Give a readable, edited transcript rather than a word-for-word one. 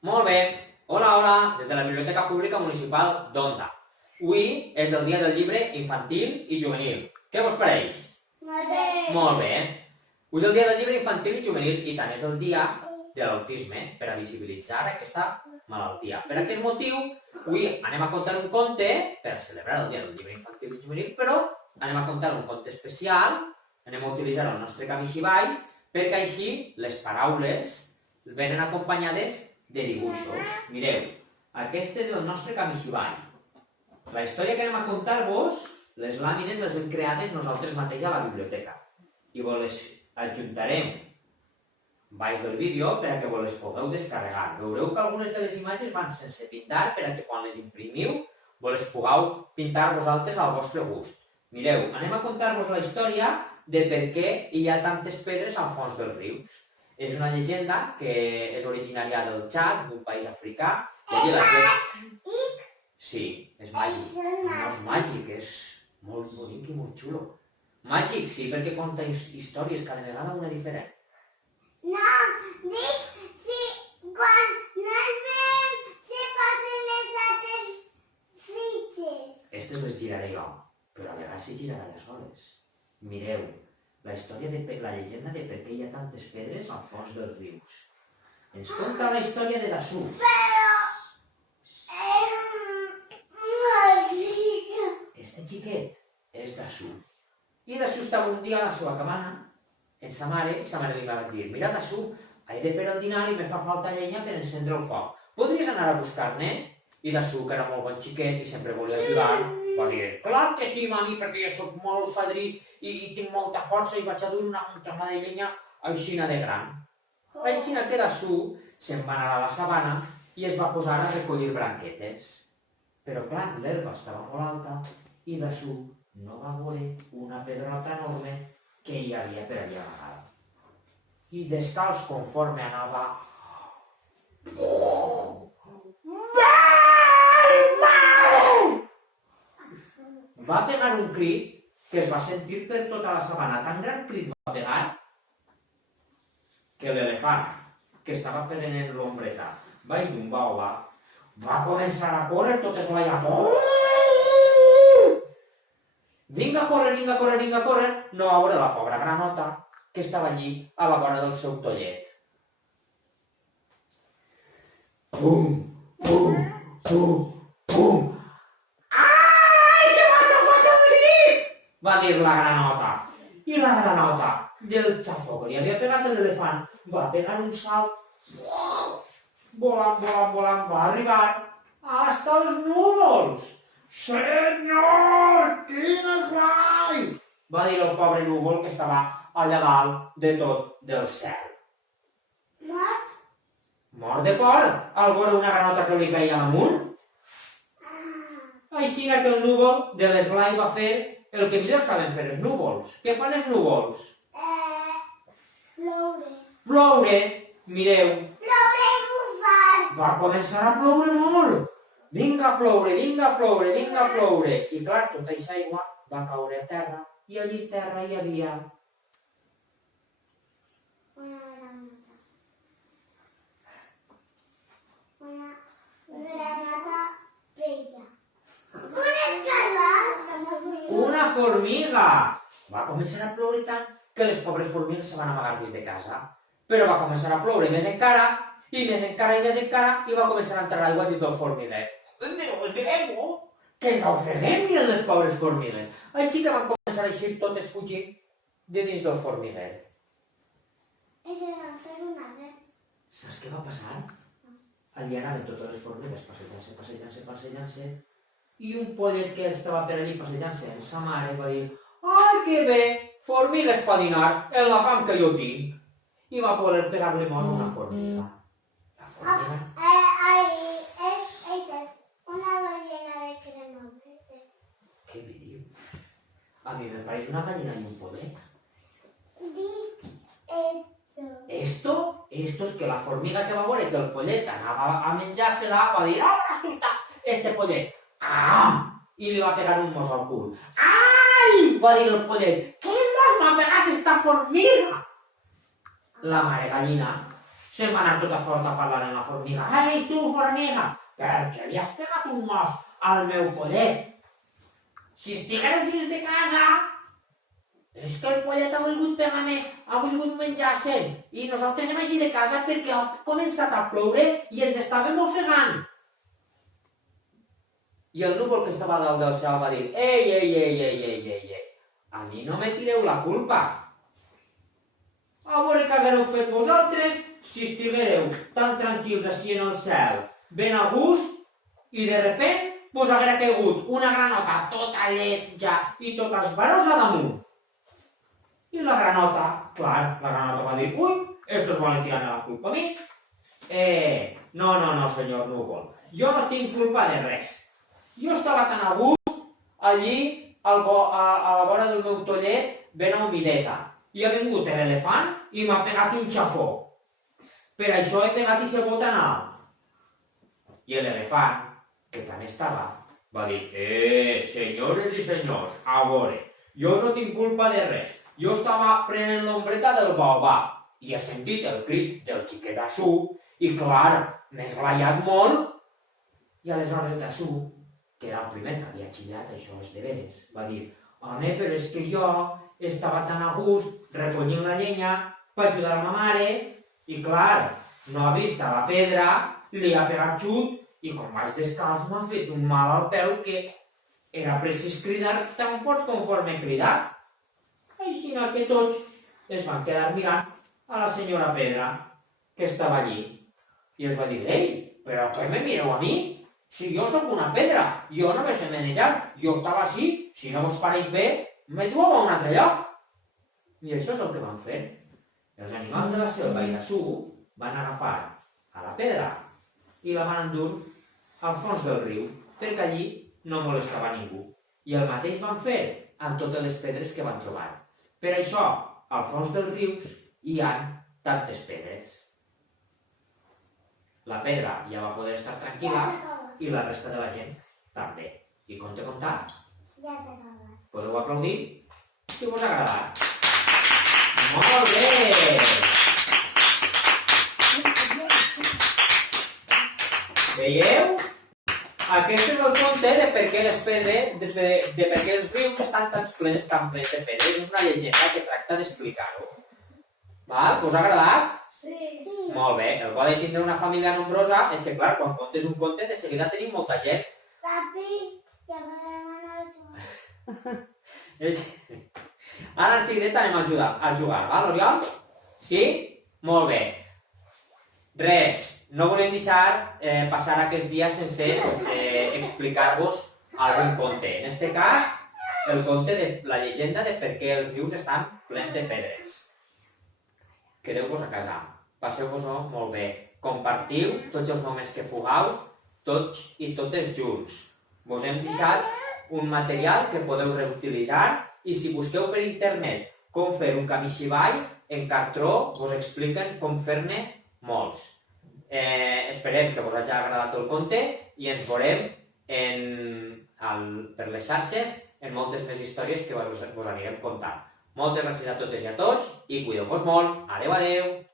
Molt bé. Hola, hola, des de la Biblioteca Pública Municipal d'Onda. Avui és el dia del llibre infantil i juvenil. Què vos pareix? Molt bé. Molt bé. Avui és el dia del llibre infantil i juvenil i tant és el dia de l'autisme per a visibilitzar aquesta malaltia. Per aquest motiu, avui anem a contar un conte per a celebrar el dia del llibre infantil i juvenil, però anem a contar un conte especial, anem a utilitzar el nostre camixivall perquè així les paraules venen acompanyades de dibuixos. Mireu, aquest és el nostre camixivall. La història que anem a contar-vos, les làmines les hem creades nosaltres mateix a la biblioteca i vos les adjuntarem baix del vídeo per a que vos les pugueu descarregar. Veureu que algunes de les imatges van sense pintar per a que quan les imprimiu vos les pugueu pintar vosaltres al vostre gust. Mireu, anem a contar-vos la història de per què hi ha tantes pedres al fons dels rius. És una llegenda que és originària del Txad, d'un país africà. És màgic? Sí, és màgic. No és màgic, és molt bonic i molt xulo. Màgic, sí, perquè conta històries, cada vegada una diferent. No, dic si quan no el veiem se posen les altres fitxes. Aquestes les giraré jo, però a vegades se girarà les soles. Mireu, la història de la llegenda de per què hi ha tantes pedres al fons dels rius. Ens conta la història de Dassú. Però màgic. Este xiquet és Dassú. I Dassú estava un dia a la seva cabana en sa mare i sa mare li va dir: mira, Dassú, he de fer el dinar i me fa falta llenya per encendre el foc. Podries anar a buscar-ne? I Dassú, que era molt bon xiquet i sempre volia ajudar, va dir: clar que sí, mami, perquè jo soc molt fadrí i tinc molta força i vaig a dur una muntanya de llenya aixina de gran. Aixina que Dassú se'n va anar a la sabana i es va posar a recollir branquetes. Però clar, l'herba estava molt alta i Dassú no va veure una pedrota enorme que hi havia per allà amagada. I descalç conforme anava... Va pegar un crit que es va sentir per tota la sabana. Tan gran crit va pegar que l'elefant, que estava prenent l'ombreta baix d'un baobab, va començar a córrer tot esglaiat. Vinga a córrer, vinga a córrer, vinga a córrer, no va veure la pobra granota que estava allí a la vora del seu tollet. Pum, pum, pum, pum. Ai, que m'ha xafat el dit! Va dir la granota. I la granota, del xafó que li havia pegat l'elefant, va pegar un salt. Volant, volant, volant, va arribar hasta els núvols. Senyor, quin esglai! Va dir el pobre núvol que estava allà dalt de tot del cel. Mort? Mort de por al veure una granota que li caia damunt. Així que el núvol de l'esglai va fer el que millor saben fer els núvols. Què fan els núvols? Ploure. Ploure. Mireu, Ploure i bufar. va començar a ploure molt. Vinga a ploure, vinga a ploure, vinga a ploure. I clar, tota aquesta aigua va caure a terra i allí a terra hi havia Una granota. Una granota bella. Un escarbat. una formiga. Va començar a ploure tant que les pobres formigues se van amagar dins de casa. Però va començar a ploure més encara, i més encara, i més encara, i va començar a entrar aigua dins del formiguer. Que ens ofeguem, miren les pobres formigues. Així que van començar a eixir totes fugint de dins del formiguer. I se van fer una red. Saps què va passar? Allí anaven totes les formigues passejant-se, passejant-se, passejant-se, i un pollet que estava per allí passejant-se amb sa mare va dir: ai, que bé, formigues per dinar, en la fam que jo tinc. I va poder pegar-li mort a una formiga. La formiga... Esa es una ballena de crema verde. Què me diu? A mi me pareix una gallina i un pollet. Dic esto. Esto es que la formiga que va veure que el pollet anava a menjar-se-la va dir: ah, tu està, este pollet. Ah! I li va pegar un mos al cul. Ai! Va dir el pollet: què mos m'ha pegat esta formiga? La mare gallina se'n va anar tota forta parlant amb la formiga. Ai, tu, formiga, perquè li has pegat un mos al meu pollet. Si estigués dins de casa, és que el pollet ha volgut pegar-me, ha volgut menjar-se'n, i nosaltres hem eixit de casa perquè ha començat a ploure i ens estàvem ofegant. I el núvol que estava dalt del cel va dir, ei, a mi no me tireu la culpa. A veure què haguereu fet vosaltres si estiguéreu tan tranquils així en el cel, ben a gust, i de repent vos haguera caigut una granota tota lletja i tota esbarosa damunt. I la granota, clar, la granota va dir, ui, estos volen tirar-me la culpa a mi. No, senyor núvol, jo no tinc culpa de res. Jo estava tan a gust allí a la vora del meu tollet ben a humideta i ha vingut l'elefant i m'ha pegat un xafó. Per això he pegat i se tan alt. I l'elefant, que també estava, va dir, senyores i senyors, a veure, jo no tinc culpa de res. Jo estava prenent l'ombreta del baobab i he sentit el crit del xiquet Assú i, clar, m'he esglaiat molt. I aleshores Assú, que era el primer que havia xillat, això és de veres, va dir, home, però és que jo estava tan a gust recollint la llenya per ajudar a ma mare i, clar, no ha vist a la pedra, li ha pegat xut i com vaig descalç m'ha fet un mal al peu que era precís cridar tan fort conforme he cridat. Així que tots es van quedar mirant a la senyora Pedra, que estava allí, i es va dir, ei, però què me mireu a mi? Si jo sóc una pedra, jo no me sé manejar, jo estava així, si no vos pareix bé, me dueu a un altre lloc. I això és el que van fer. Els animals de la selva i Assú van agafar a la pedra i la van endur al fons del riu, perquè allí no molestava ningú. I el mateix van fer amb totes les pedres que van trobar. Per això, al fons dels rius hi ha tantes pedres. La pedra ja va poder estar tranquil·la i la resta de la gent també. I compte comptat. Ja s'ha acabat. Podeu aplaudir si us ha agradat. Molt bé! Veieu? Aquest és el conte de per què les pedres, de per què els rius estan tan plens de pedres. És una llegenda que tracta d'explicar-ho. Val? Us ha agradat? Sí. Molt bé. El bo de tindre una família nombrosa és que, clar, quan contes un conte, de seguida tenim molta gent. Papi, ja podem anar a jugar. Ara en seguida anem a jugar, val, Oriol? Sí? Molt bé. Res, no volem deixar passar aquest dia sense explicar-vos algun conte. En aquest cas, el conte de la llegenda de per què els rius estan plens de pedres. Quedeu-vos a casa, passeu-vos-ho molt bé. Compartiu tots els moments que pugueu, tots i totes junts. Vos hem deixat un material que podeu reutilitzar i si busqueu per internet com fer un camí xivall, en Cartró vos expliquen com fer-ne molts. Esperem que vos hagi agradat el conte i ens veurem per les xarxes en moltes més històries que vos anirem contant. Moltes gràcies a totes i a tots i cuideu-vos molt. Adeu, adeu!